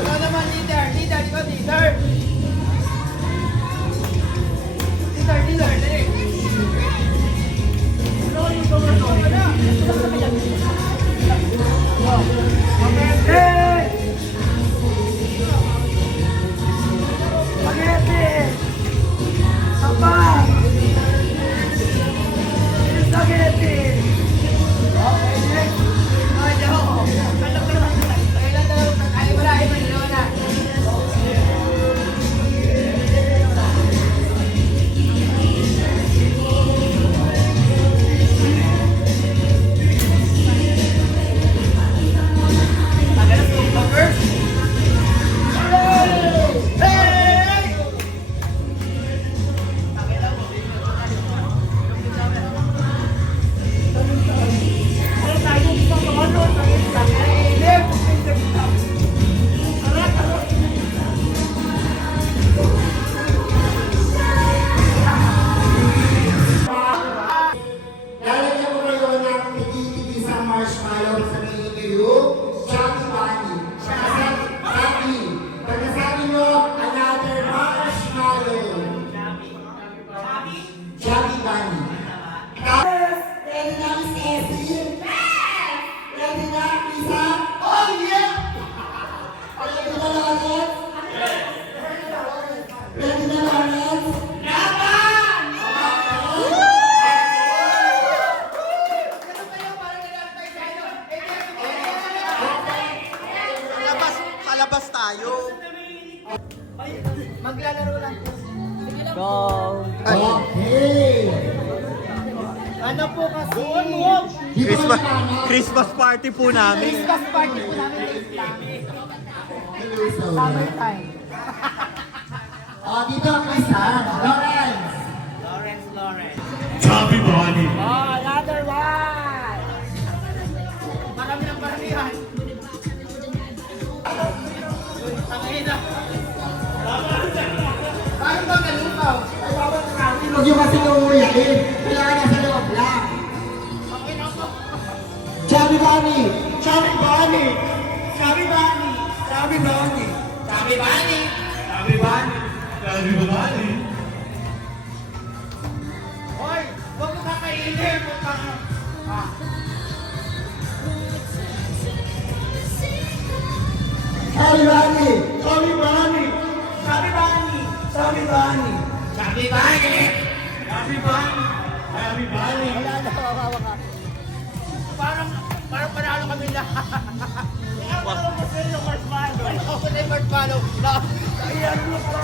Ikaw naman, leader. Leader, ikaw, leader. Leader, leader. Dali. Ano yung gawin? Hey! Spaghetti! Apa! Spaghetti! Okay, next! Ayaw! Alam ko naman! Kailan tayo? Ay, wala! Wala! Labas tayo. Maglalaro lang. Go! Okay. Ano po kasi? Christmas party po namin. Christmas party po namin dito lang. Summertime. Dito, Christian. Lawrence. Lawrence. Chubby Bunny. Oh, another one! Marami ng paramihan. Tangina. Bakit ba nalupaw? Ay, bawal ka. Huwag yung kasi umuyain. Kailangan nasa loob lang. Tangina ko. Chubby Bunny. Chubby Bunny. Chubby Bunny. Chubby Bunny. Chubby Bunny. Chubby Bunny. Chubby Bunny. Hoy, huwag mo kakainin. Chubby Bunny. Chubby Bunny. Chubby Bunny. Chubby Bunny. Chubby Bunny. Chubby Bunny. Chubby Bunny. Wala na, kawawa ka. Parang panalo kami lahat. Ako mo sila yung marshmallow. Ako na yung marshmallow. Ayan mo pa.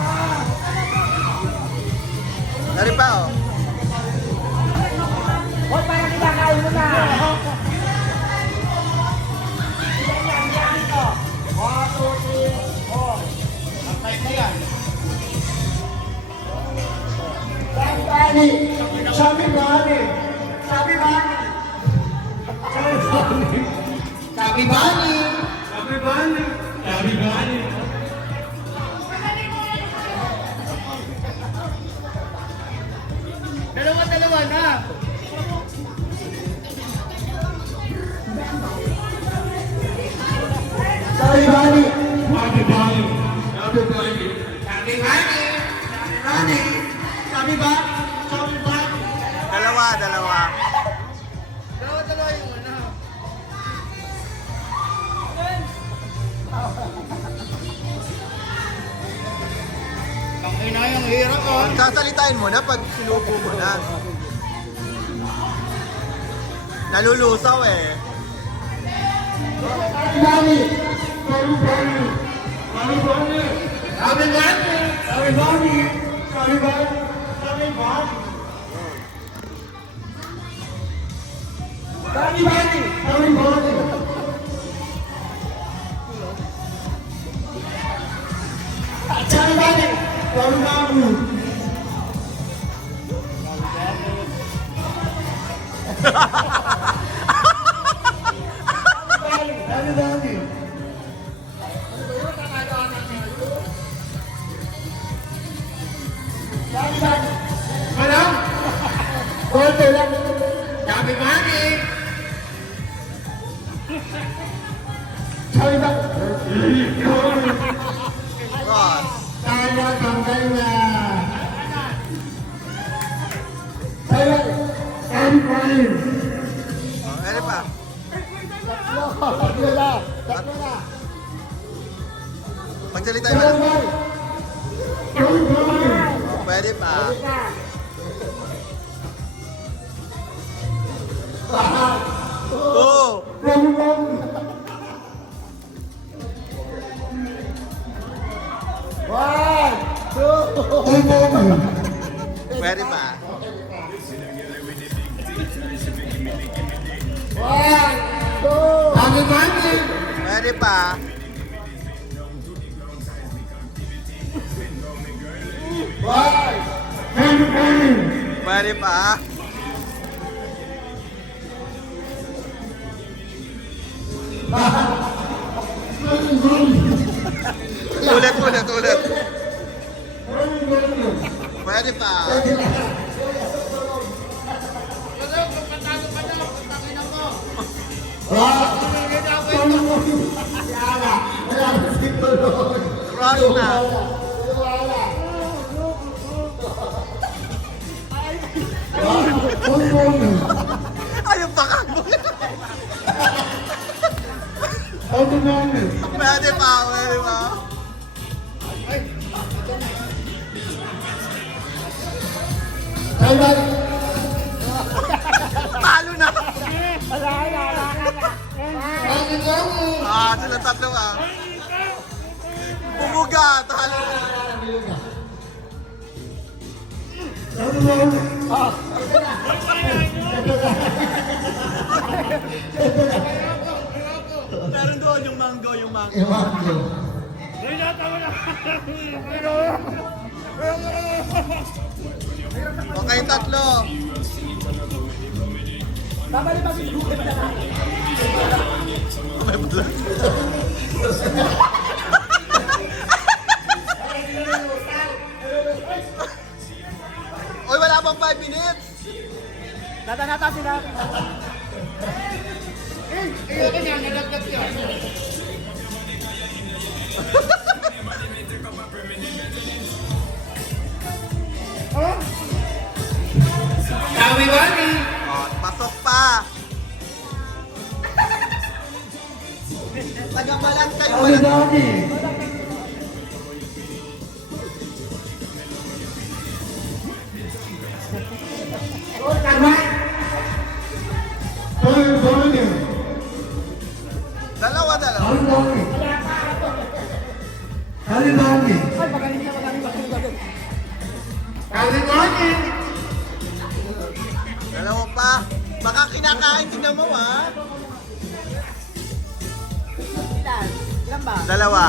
Dari pa, oh. Hoy, parang kinakain mo na. One, two, three, four. Ang type na yan. Chubby Bunny. Chubby Bunny. Chubby Bunny. Chubby Bunny. Chubby Bunny. Chubby Bunny. Dalawa na. Chubby Bunny. Chubby Bunny. Chubby Bunny. Chubby Bunny. Bunny. Chubby Bunny. Chubby Bunny. Dalawa. Dalawa yung ano. Tangina yung hirap oh. Sasalitain mo na pag sinubo mo na. Nalulusaw eh. Chubby Bunny. Chubby Bunny. Chubby Bunny. Chubby Bunny. Chubby Bunny. Chubby Bunny. Chubby Bunny. Chubby Bunny. Chubby Bunny. Chubby Bunny. Chubby Bunny. Chubby Bunny. Chubby Bunny. Ano? Konti lang. Chubby Bunny. Chubby Bunny. tanggal na. Tayo, Kari Parin. Pwede pa. Tatlo na. Magsalita yung Kari Parin. Pwede pa. Oo. Kari Parin. One, two, Pwede pa. one, two. Kari Parin. Pwede pa. One. Kari Parin. Pwede pa. Ulit. Pwede pa. Cross na. Ayaw pa ka. Pwede pa. Talo na. Sila tatlo ah. Bumuga. Talo na. Meron doon yung mango. Okay, tatlo. May bulan. Oy, wala pang 5 minutes. Nata sila. Kami Bani. Oh, pasok pa. Tagamalan kayo. Kari Parin. Kari Parin. Dalawa. Kari Parin. Kami Bani. Dalawa pa. Baka kinakain, tingnan mo ha. Ilan ba? Dalawa.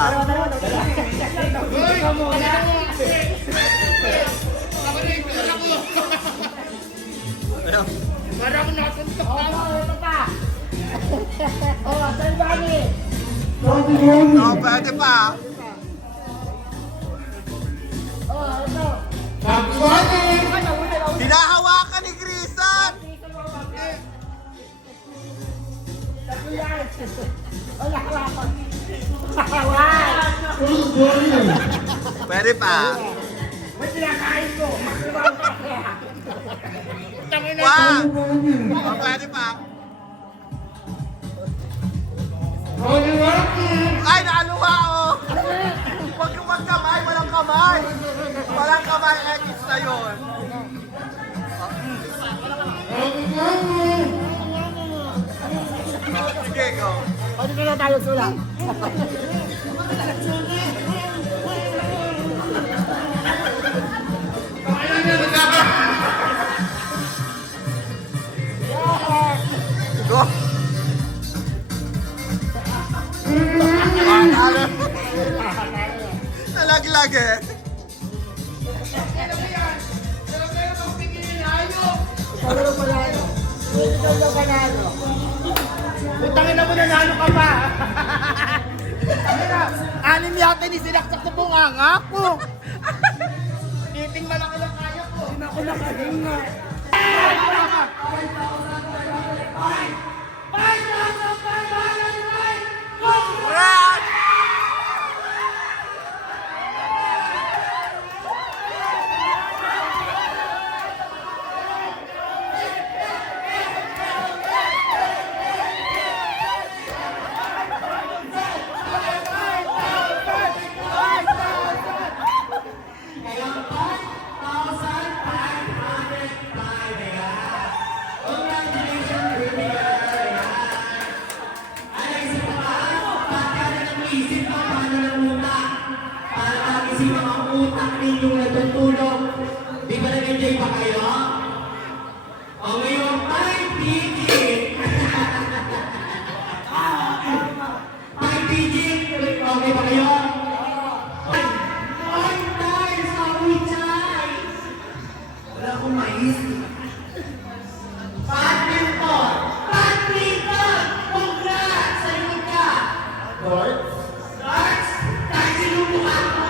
Ayun. Parang nasuntok na ako. Ito pa. Saan ba ni? Kari Parin. Oh, pwede pa. Ito. Kami Bani. Hinahawakan ni Grisan. Wala ako. Kari Parin. Pwede pa. May pinakain ko. Wow. Oh, pwede pa. Kami Bani. Ay, naluwa oh. Wag kamay, walang kamay. Walang kamay, X na yun. Kami Bani. Sige, go. Pwede na tayo sulat. Go. Nalaglag eh. Pagano panalo? Ikaw daw panalo. Putangin na mo, nanalo ka pa. Anim yata ni sinaksak sa bunganga ko. Titing malaki lang kaya ko. Hindi na ako nakahinga. Namimigay pa kayo? O ngayon ay digit. Ay digit. Okay pa kayo? Ay, nice! Happy nice! Wala akong mais. Badminton! Badminton! Congrats! Sa likod ka! Darts? Darts? Darts sinubukan mo!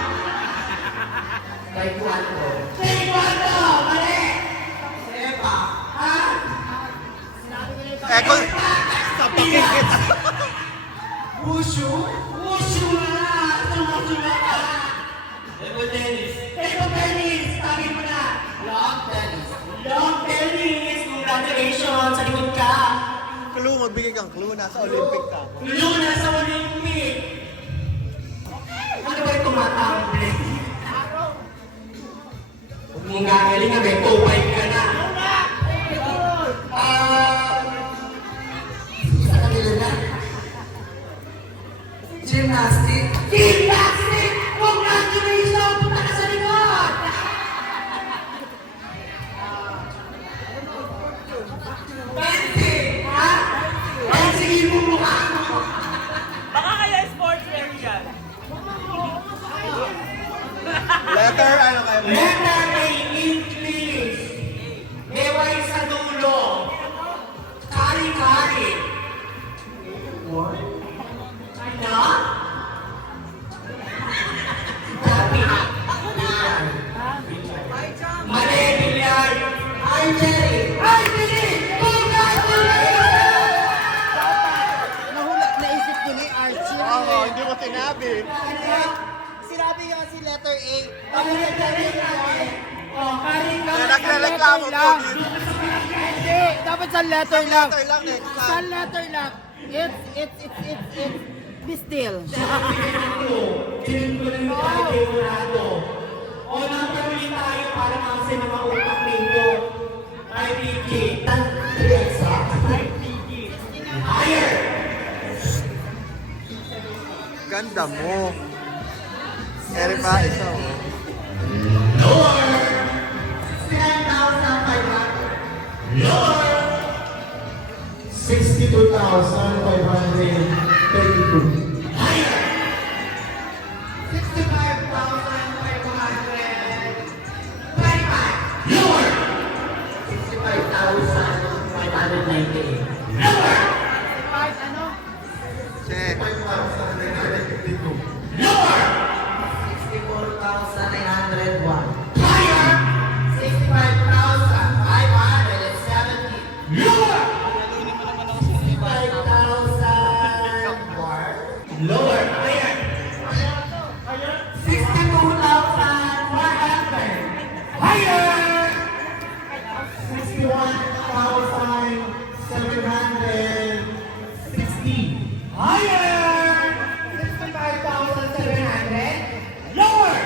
Taekwondo! Taekwondo! Mali! Sepa! Ha? Kung sapakin kita. Wushu? Wushu na! Wushu na ka! Table tennis! Table tennis! Sabi mo na! Long tennis! Long tennis! Congratulations! Sa likod ka! Clue, magbigay kang clue. Nasa Olympic ka. Luna sa Olympic! Ano ba yung tumatambling? Huwag mong gagaling na, may 2-5 ka na. Sa kanila na. Gymnastic? Gymnastic! Congratulations! Punta ka sa likod! Dancing! Ha? Dancing mo mukha mo! Baka kaya sportswear yan. Letter, ano kayo? Letter A, English. Eway sa dulo. Kari-kari. What? Ano? Dami. Mali, bilyar. Hi, Jerry. Hi, Billy. Congratulations! Nahula, naisip ko ni Archie. Oo, hindi mo sinabi. Sinabi nga si letter A. Nagre-reklamo po dito. Hindi, dapat sa letter lang. Letter lang, next Sa time. letter lang. It's be still. Feeling ko lang tayo kay Ronaldo. O, number ulit tayo para kasi ng mga utak ninyo. Ay, Vicky. Ay, Vicky. Higher! Ganda mo. Eri pa, isa oh. Lower! 10,500. Lower! 62,532. Higher! 65,525. Lower! 65,598. Lower! Check. 5,952. Lower! 64,901. Higher! 65,570. Lower! 65,000. Lower! Higher! 62,400. Higher! 61,760. Higher! 65,700. Lower!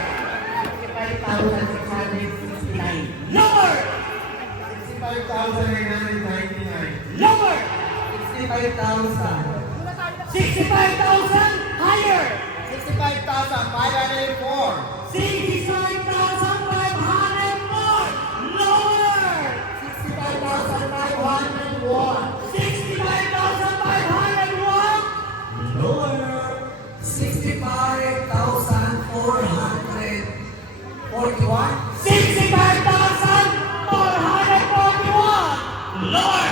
65,669. Lower! 65,999. Lower! 65,000. 65,000! Higher! 65,504. 65,500 more! Lower! 65,501. 65,501! Lower! 65,441. 65,441! Lower!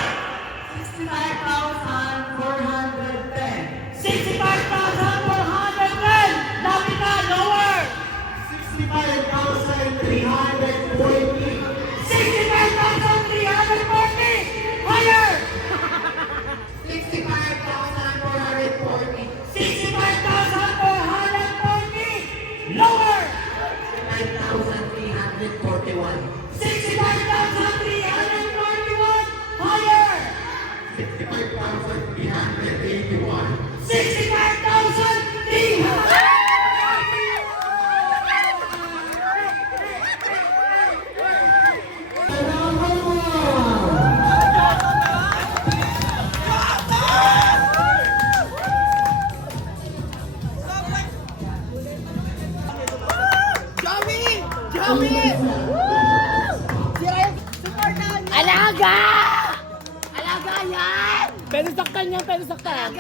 65,410. 65,410! Lapit na! Lower! 65,340. 65,340! Higher! 65,440. 65,440! Lower! 65,341. 65,341! Higher! 65,381. 65,300! Joey! Joey! Si Pwede saktan yan, pwede saktan.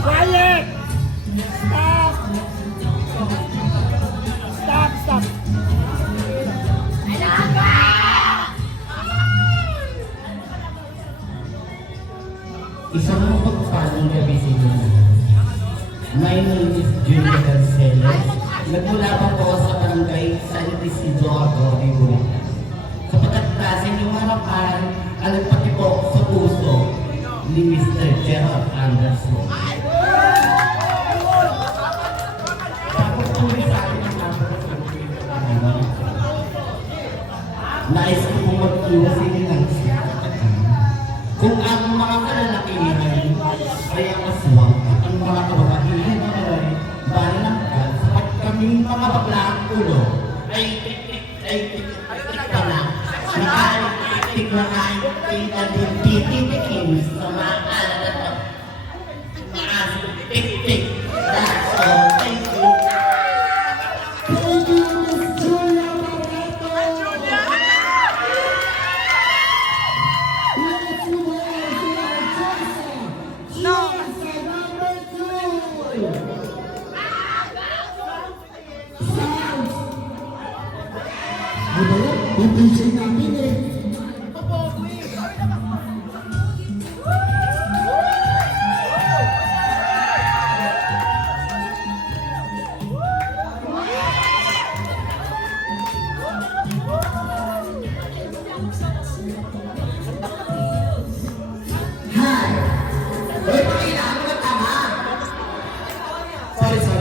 Quiet! Stop! Stop, stop. Isang mapagpalang gabi sa inyo. My name is Julia Garceles. Nagmula pa po sa barangay San Isidro, Bulacan. Sapagkat kasi yung harapan, alagpati po sa puso ni Mr. Gerald Anderson. Tapos tuloy sa akin ang nais ko pong mag-iwas ng kung ang mga kalalakihan ay ang aswang at ang mga kababaihan ay balangkan sapat kaming mga baklang ulo ay tik-tik ka lang. Ay tik-tik na ay tititikin sa mga alalat. Mga tik-tik. That's all. Thank you. Yung DJ namin eh. Sorry.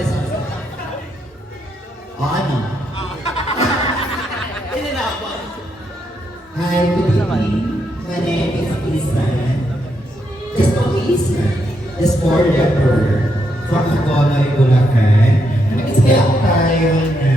O ano? Hi, good evening. My name is Isman. This Isman is for rapper from Agoloy, Bulacan. Mag-isaya tayo na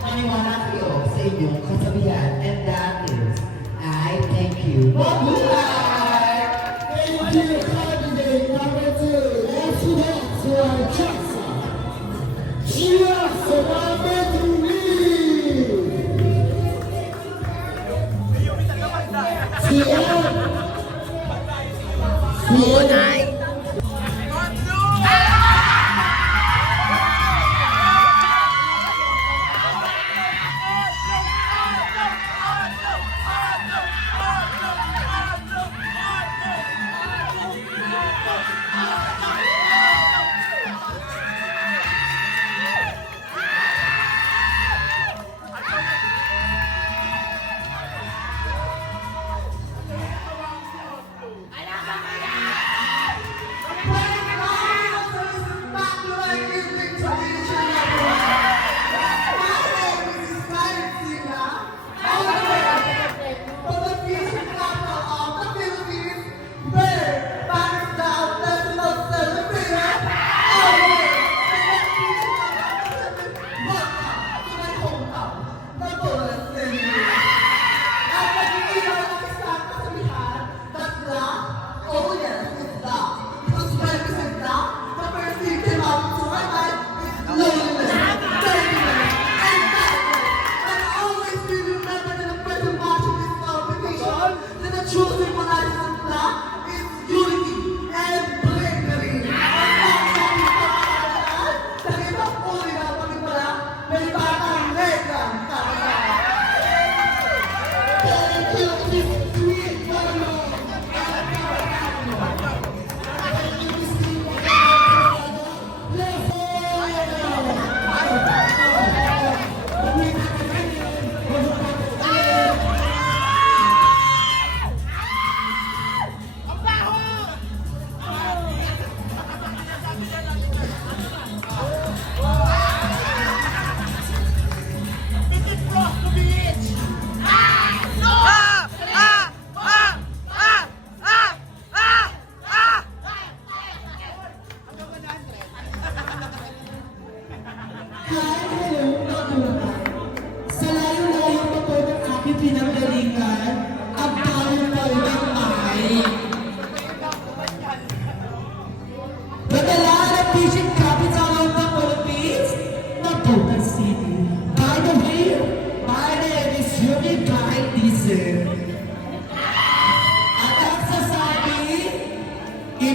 maniwala kayo sa inyong kasabihan, and that is, I thank you. Mabuhay! Thank you, candidate number 2. Let's welcome to our Jackson. Cheers to number 3.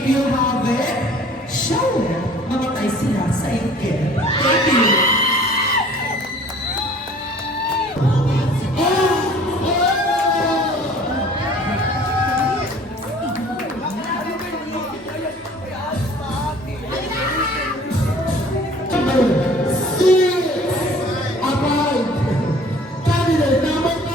you have it, shower, mamatay sila sa inggit. Thank you. Candidate number 9.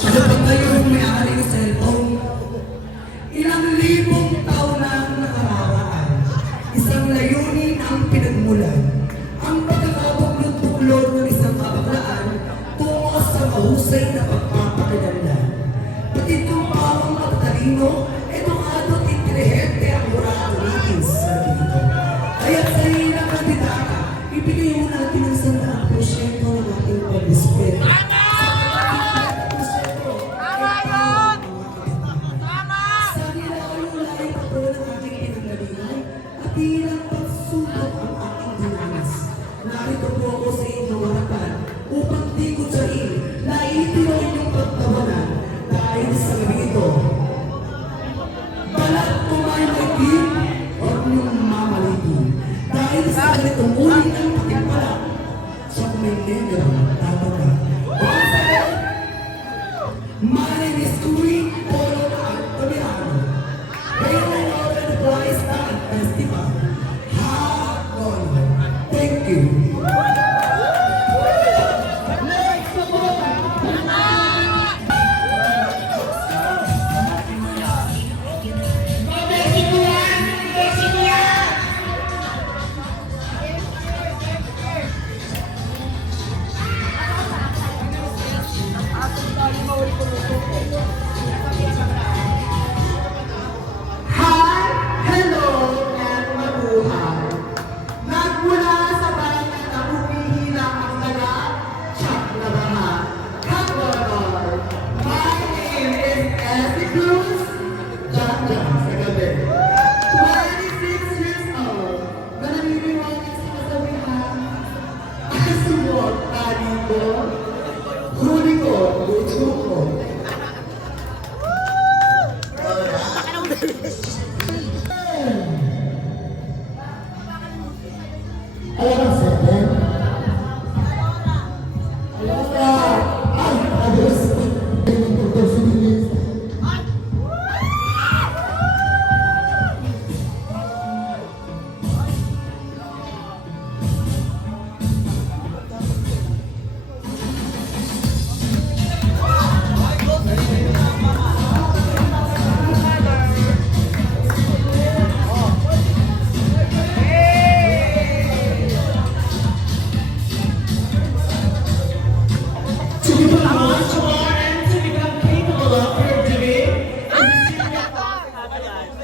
Ano ba kayo yung may-ari ng cellphone? Ilang libong taon na ang nakararaan. Isang layunin ang pinagmulan. Ang pagkakabuklod-buklod ng isang kabablaan tungo sa mahusay na pagpapakilanlan. Pati itong pawang magtalino, edukadot intelihente ang murang ulitin sa dito. Kaya sa hirang kandidata, ibigay mo natin ang 100% ng ating pag-respeto. Bilang pagsubok ang aking dinanas. Narito po ako sa inyong harapan upang di ko tsahin na itiro inyong pagtawanan dahil sa ganito. Balat tumayo-tigil, huwag niyong mamalitin. Dahil sa ganitong ulit ang patimpala, sa may negro tataga. Once again, my name is Tui Polo Altamirano. Payroll over the prize tag festival. Thank you. Hi, hello, and mabuhay. Nagmula sa bayan na humihila ang dala, tsak na baha, Kagonoy. My name is Essie Cruz, Jack sa gabi. 26 years old, na naniniwala sa kasabihan, asumot tali ko, huli ko, luto ko. Alam ang 7. Alora! Ay, ayos! Ito si Liz. To become much more and to become capable of your duty.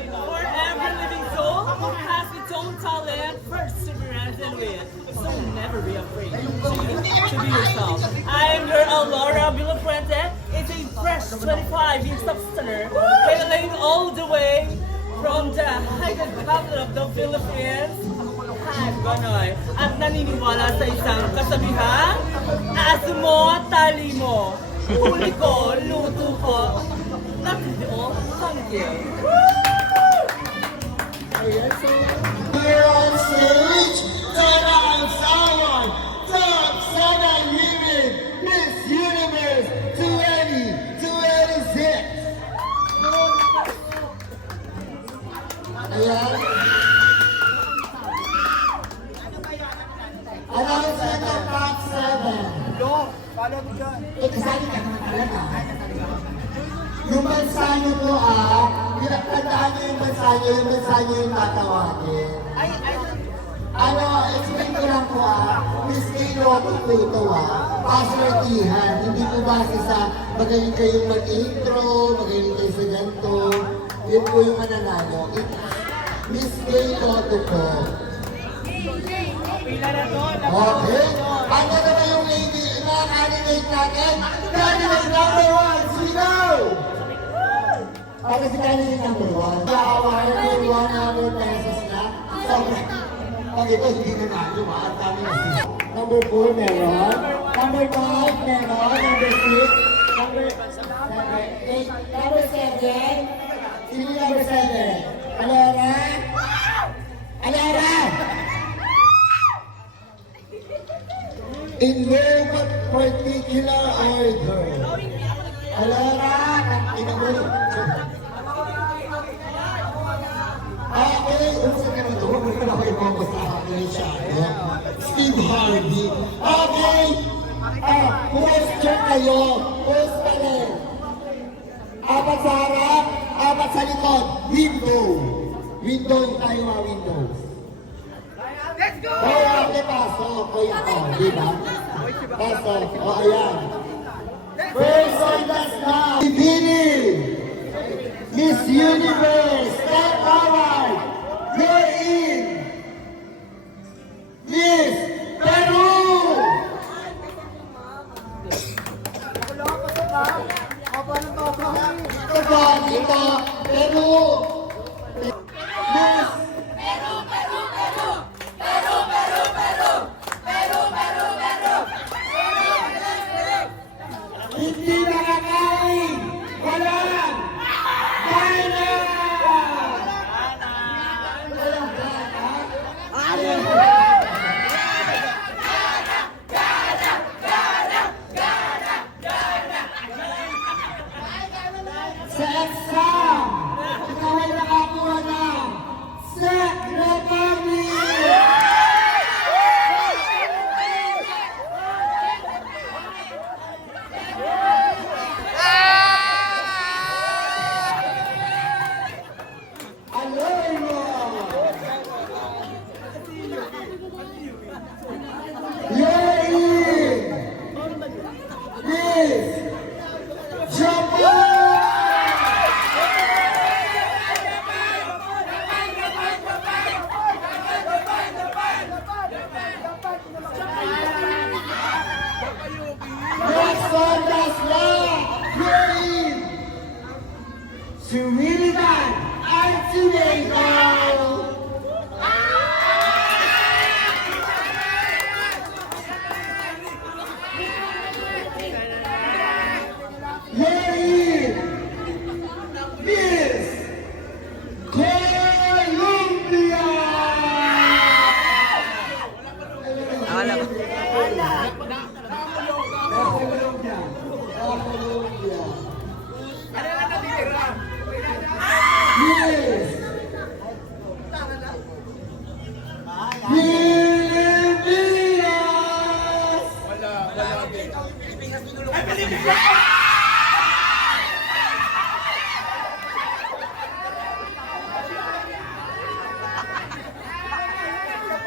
For every living soul who has its own talent, perseverance, and wit. So never be afraid to be yourself. I am your Alora Villafuente. It's a fresh 25 years of stunner, hailing all the way from the hidden capital of the Philippines. Hi, Ganoy. At naniniwala sa isang kasabihan, aso mo, tali mo. Huli ko, luto ko. That is all. Thank you. Here on stage, Dana and Salon, top 7 women, Miss Universe 2026. Ayan. Announcement ng top 7. Go! Follow me dyan. Kasali ka naman talaga. Yung bansa nyo po pinagtandaan nyo yung bansa nyo yung tatawagin. Ano, explain ko lang po Miss Kaylo ako po ito paswertihan. Hindi po base sa magaling kayong mag-intro, magaling kayo sa ganito. Yun po yung mananalo. Miss Kaylo ako po. Okay? Ano naman yung lady, mga candidate natin? Candidate number 1, sino? Ako si Kanye yung number 1. Nakawahan ko yung 100 pesos na. Pag ito, hindi na natin. Mahal kami na siya. Number 4 meron. Number 5 meron. Number 6. Number 8. Number 7. Sino yung number 7? Alera? Alera! In no particular order. Alera! Inamulog. Okay, uso ka na ito. Huwag mo na ako ibabasa ako ng shadow. Steve Harvey. Okay! Question kayo. Post ka rin. 4 sa harap, 4 sa likod. Window. Window tayo mga windows. Let's go! Kaya ate pasok. Kuya ko, di ba? Pasok. O, ayan. First on the snap. Pipini. Miss Universe. Step forward. You're in. Miss Peru. Ito, dito. Peru. Miss hindi nakakain! Walang! Gana! Walang gana? Sa exam, ikaw ay nakakuha ng secretary! Alermo! Yay! Miss Japan! Next on the slot, you're in Trinidad and Tobago. You're in Miss Colombia. Yes.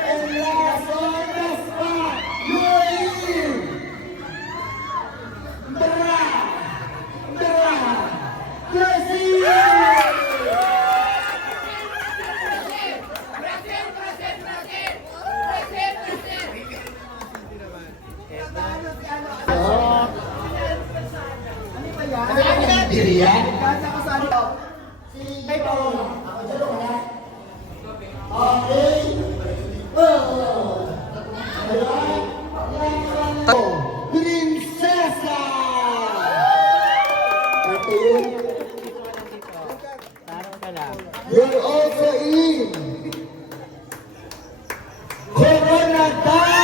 And last on the spot, you're in Brazil. Diri yan? Sige po. Ako dyan mo na. Okay. Alright. Next one. Prinsesa! Ito yun. You're also in Corona Time!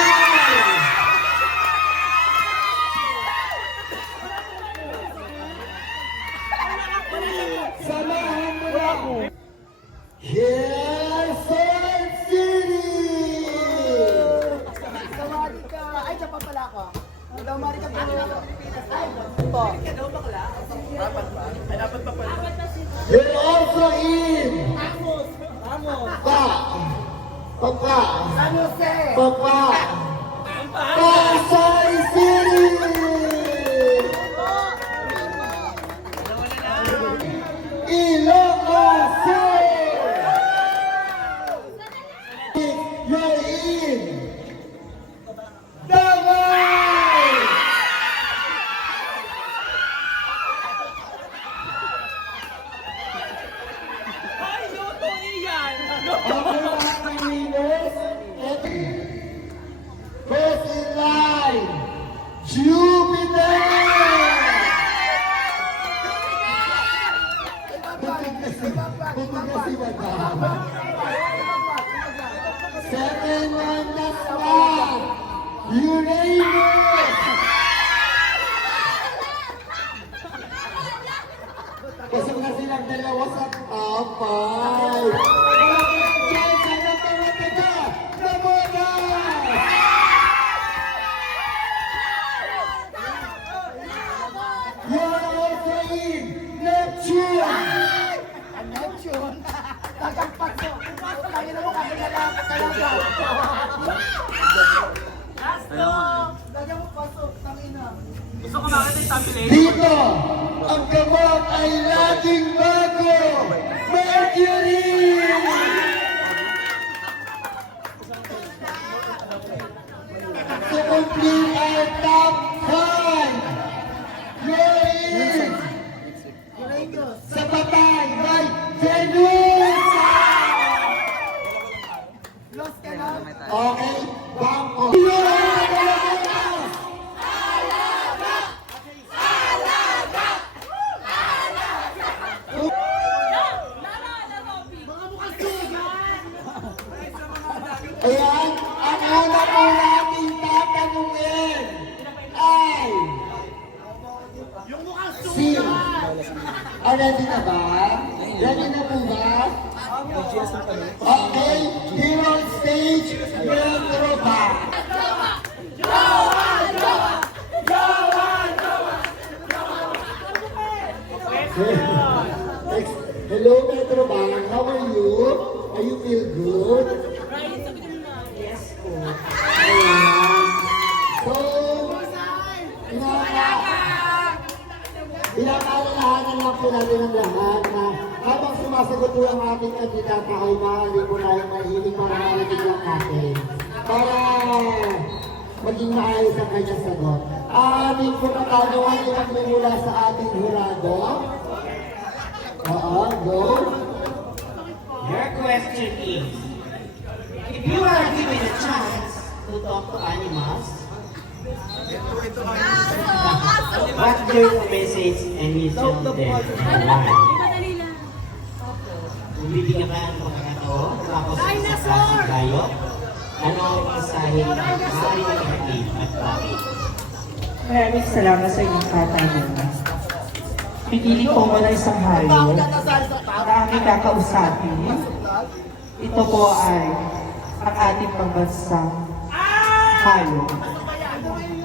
Samahan mo na ako. Quezon City! Damari ka. Ay, dyan pa pala ako. Damari ka po. Ay, po. You're also in Papa. San Jose. Papa. Pasay City! Ilocos City! You're in Davao! Second one, that's one. Uranus! Pasok na silang dalawa sa top 5. Malaki ang chance na napamataga na bonus! You're also in Neptune! Ang Neptune. Tagagpag mo. Tayo na mo kami na lang. Talaga. Lagyan mo pasok. Tangina. Gusto ko makita yung thumbnail. Dito, ang gamot ay laging bago! Mercury! To complete our top 5, you're in Uranus. sa patay by Venus! Lost ka na. Okay, bangko. Mga mukhang sugan. Ayan, ang una po natin tatanungin ay Yung mukhang si... ready na ba? Ready na po ba? Okay, here on stage, Metro Bank. Hello, Metro Bank. How are you? Are you feel good? Yes po. Ayan. So, pinapaalalahanan lang po natin ang lahat na habang sumasagot po ang ating kandidata ay maaari po tayong mahilig para marinig lang natin. Para maging maayos ang kanyang sagot. Ating po katanungan ilang mula sa ating hurado. Oo, go. Your question is, if you are given a chance to talk to animals, what's your message and you tell them and why? Kung bibigyan ka ng pagkakataon, tapos sa klaseng tayo, ano ang mensahe na maaari na i-receive at bakit? Maraming salamat sa inyong katanungan. Pinili ko mo na isang hayop na aming kakausapin. Ito po ay ang ating pambansang hayop.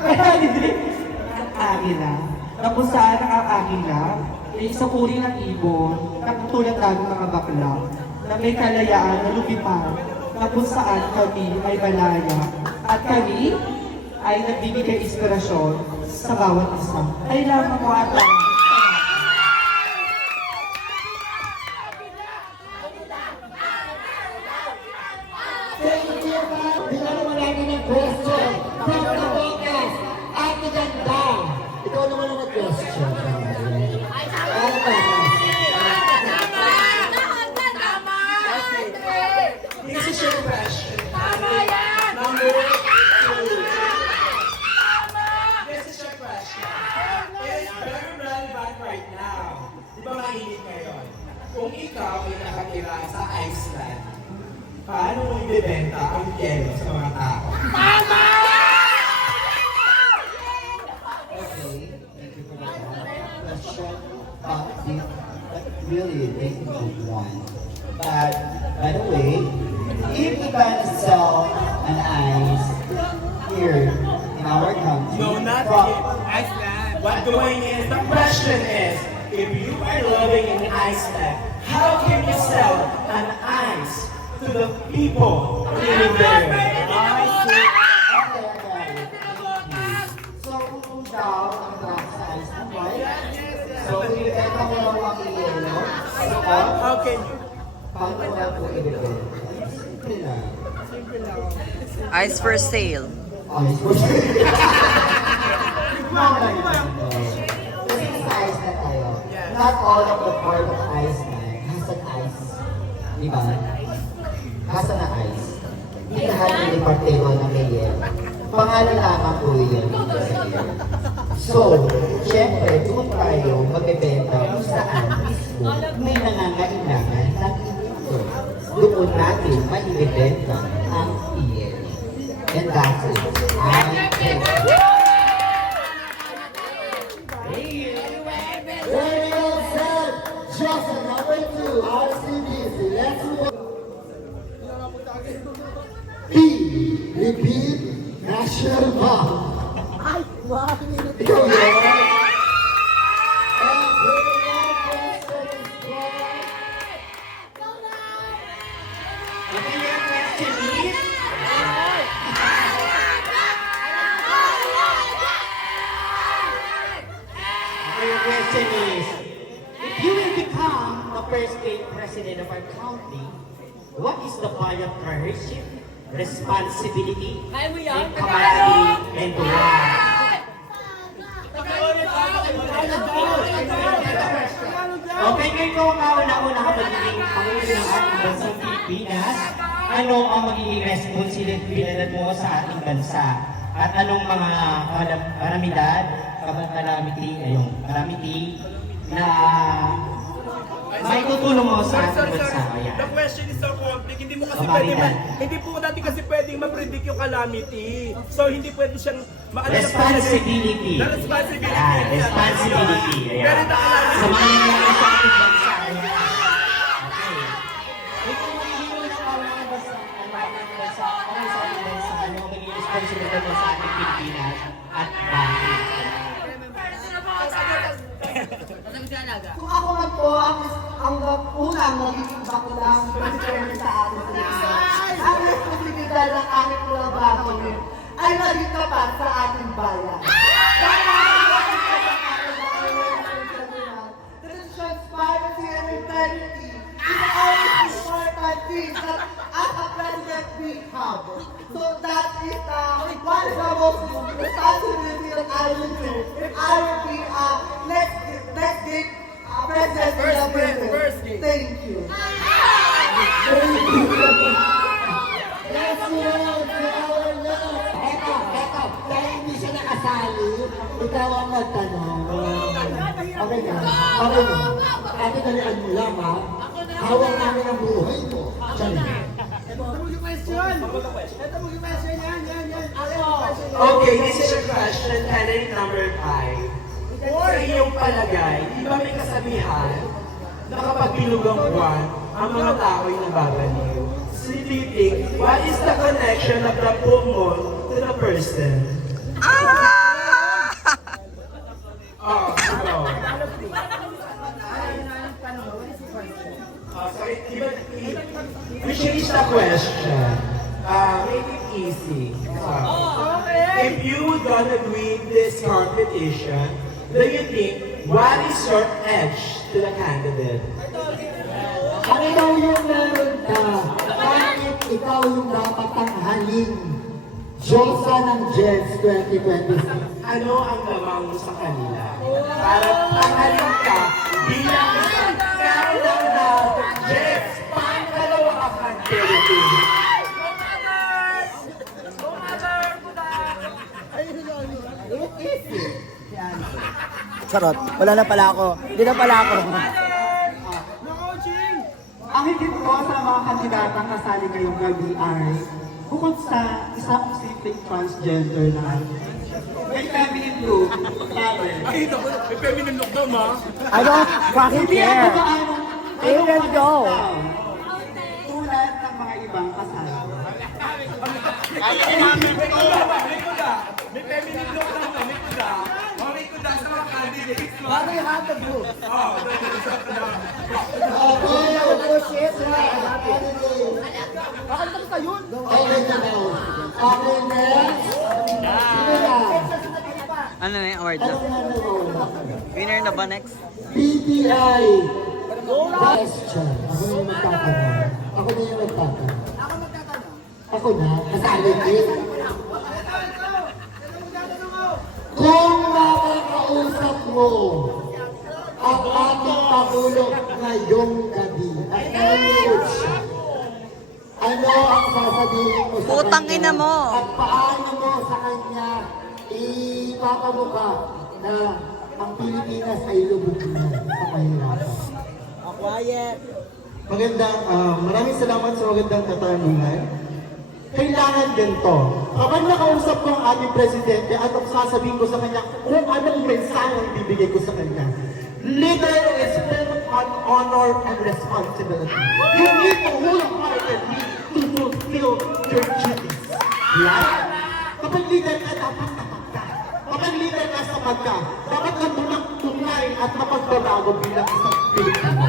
Ang agila. Na kung saan ang agila ay isang uri ng ibon na katulad namin mga bakla na may kalayaan na lumipad na kung saan kami ay malaya at kami ay nagbibigay inspirasyon sa bawat isa. Ay lamang mo at Thank you, ma'am. Bigyan naman natin ng question from the focus. Ate Ganda. Ikaw naman ang mag-question. Ano ba? This is your question. This is your question. It's very relevant right now. Di ba mainit ngayon? Kung ikaw ay nakatira sa Iceland, paano mo ibibenta ang yelo sa mga tao? Okay, thank you for that question. Really, a good one. But, by the way, if we can sell an ice here in our country, Iceland. What doing is, the question is, if you are living in Iceland, how can you sell an ice to the people living there? So, kung daw ang size ng bike, so ibibenta mo lang ang yelo, How can you? paano na po ibibenta? Simple lang. Ice for sale. Ice for sale. Kasi sa ice na tayo, not all of the part of Iceland has an ice. Di ba? Has an ice. Hindi lahat ng departable na may yelo. Pangalan lamang po yun. So, syempre, doon tayo magbebenta kung saan mismo may nangangailangan ng ito. doon natin maibibenta ang PL. And that's it. Very well said. Just number 2, RCBC. Let's move. P. Repeat. National Bank. Ay, wow. Ikaw yun. Your question is, if you will become the first state president of our country, what is the partnership, responsibility, Ay, we are. and camaraderie, and why? Okay, ngayon ko kauna-una ka magiging Pangulo ng ating bansang Pilipinas. Ano ang magiging responsibilidad mo sa ating bansa? At anong mga kalamidad, calamity na may tutulong mo sa ating bansa? Ayan. The question is so complex. Hindi mo kasi Kamari pwede na. hindi po natin kasi pwedeng ma-predict yung calamity. So hindi pwede siyang Responsibility. The responsibility. Ah, responsibility. Ayan. Pero the calamity. Sa mga nangyayari sa ating bansa. Ayan. Okay. Ito magiging ng mga bansa, sa ating bansa, ano ang magiging responsibilidad mo sa ating Pilipinas at bakit? Kung ako man po, ang unang magiging bakulang presidente sa ating Pilipinas, ang responsibilidad ng aking kulabato ay maging tapat sa ating bayan. Transparency and integrity is the only important thing that as a president we have. So that is one of the most responsibility that I will do if I will be next president of the Philippines. Thank you. Let's move to our love. Eto, dahil hindi siya nakasali, ikaw ang magtanong. Okay na. Ate, dalian mo lang, ha? Hawak namin ang buhay mo. Okay, this is your question, candidate number 5. Sa iyong palagay, di ba may kasabihan na kapag bilog ang buwan, ang mga tao'y nababaliw? So do you think, what is the connection of the full moon to the person? Oh, so. We change the question. Make it easy. If you would gonna win this competition, do you think what is your edge to the candidate? Ano daw yung meron ka? Bakit ikaw yung dapat tanghalin? Diyosa ng Jets 2026. Ano ang lamang mo sa kanila? Para tanghalin ka bilang isang kailang na Jets pangkalawa ka ng Philippines. Charot. Wala na pala ako. Hindi na pala ako. Ang higit ko sa mga kandidatang kasali ngayong gabi ay bukod sa isang simpleng transgender na may feminine look, Ay, naku, may feminine look daw, ma. I don't fucking hindi ako care. gaano Even go. tulad ng mga ibang kasali. May feminine look daw, may kuda. May kuda sa mga candidates. How do you have the group? Okay, Bakit tapos na yun? okay na daw. Okay, next. Sino na? Ano na yung award na? Ano na Winner na ba next? PTI. Question. Ako na yung magtatanong. Ako na? Kasali din? Kung makakausap mo ang ating Pangulo ngayong gabi at nanonood siya, ano ang sasabihin mo sa Putang kanya? ina mo! At paano mo sa kanya ipapamuka na ang Pilipinas ay lubog na sa kahirapan? Quiet. Maraming salamat sa magandang katanungan. Kailangan ganito. Kapag nakausap ko ang ating presidente at sasabihin ko sa kanya kung anong mensahe ang bibigay ko sa kanya. Leader is built on honor and responsibility. You need to wholeheartedly to fulfill your duties. Right? Kapag leader ka, dapat tapat ka. Kapag leader ka, sapat ka. Dapat nandun ang tunay at mapagbabago bilang isang Pilipino.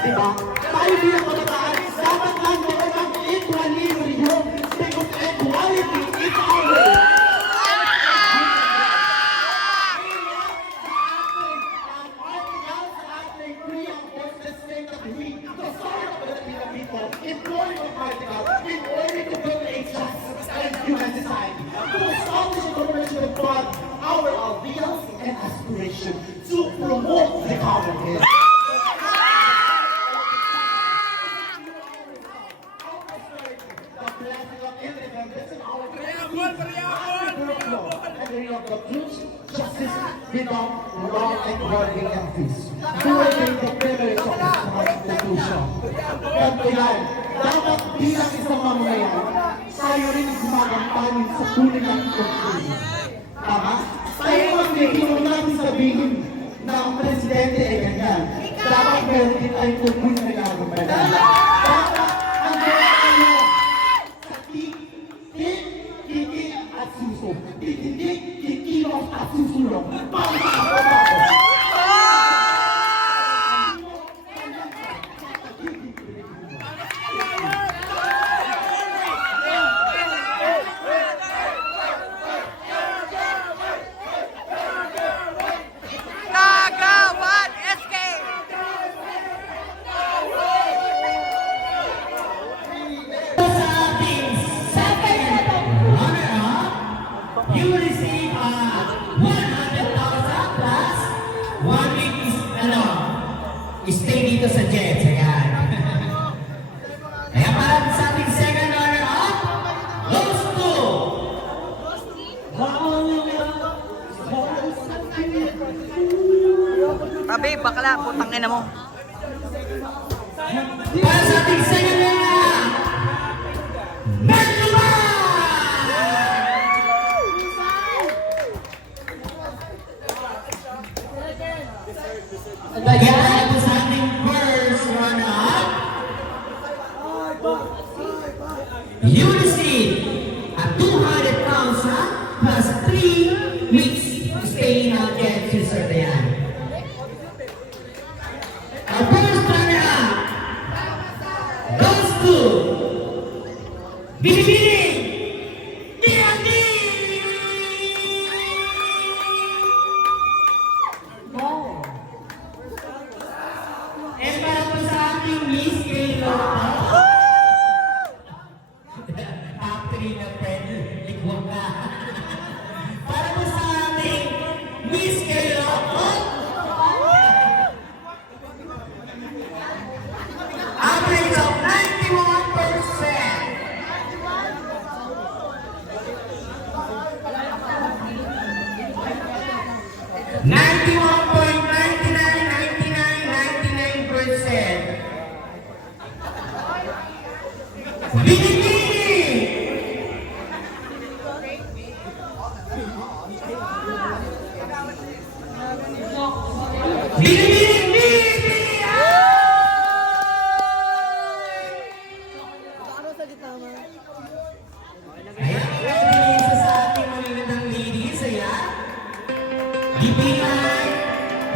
Diba? Tayo bilang kabataan, dapat nandun ang equilibrium because equality is our way. Our ideals and aspirations to promote the common good. Justice, freedom, law, and equality and peace. During the privilege of the Constitution. At yan, dapat bilang isang mamamayan, tayo rin gumagampanin sa tunay ng konstitusyon. Tama? Tayo ang hindi natin sabihin na ang presidente ay ganyan. Dapat meron din tayong tunay na gagampanin. Dapat ang tayo sa kiki at suso. Hindi kikilos at susulong. Para sa kapatid. You will receive 100,000 plus 1 week stay dito sa Jets. Ayan. Ayan para sa ating second runner-up, goes to Tabi, bakla, putang ina mo. para sa ating second runner-up, Merluma! Ayan po sa ating first runner-up. You receive a 200,000 plus 3 weeks stay in our Jets resort. Ayan. Our first runner-up goes to Bilibili! Bilibili! And para po sa ating Miss Kayla. Actually, na pwede, ligwag na. Para po sa ating Miss Kayla. Average of 91%.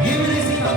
You will receive a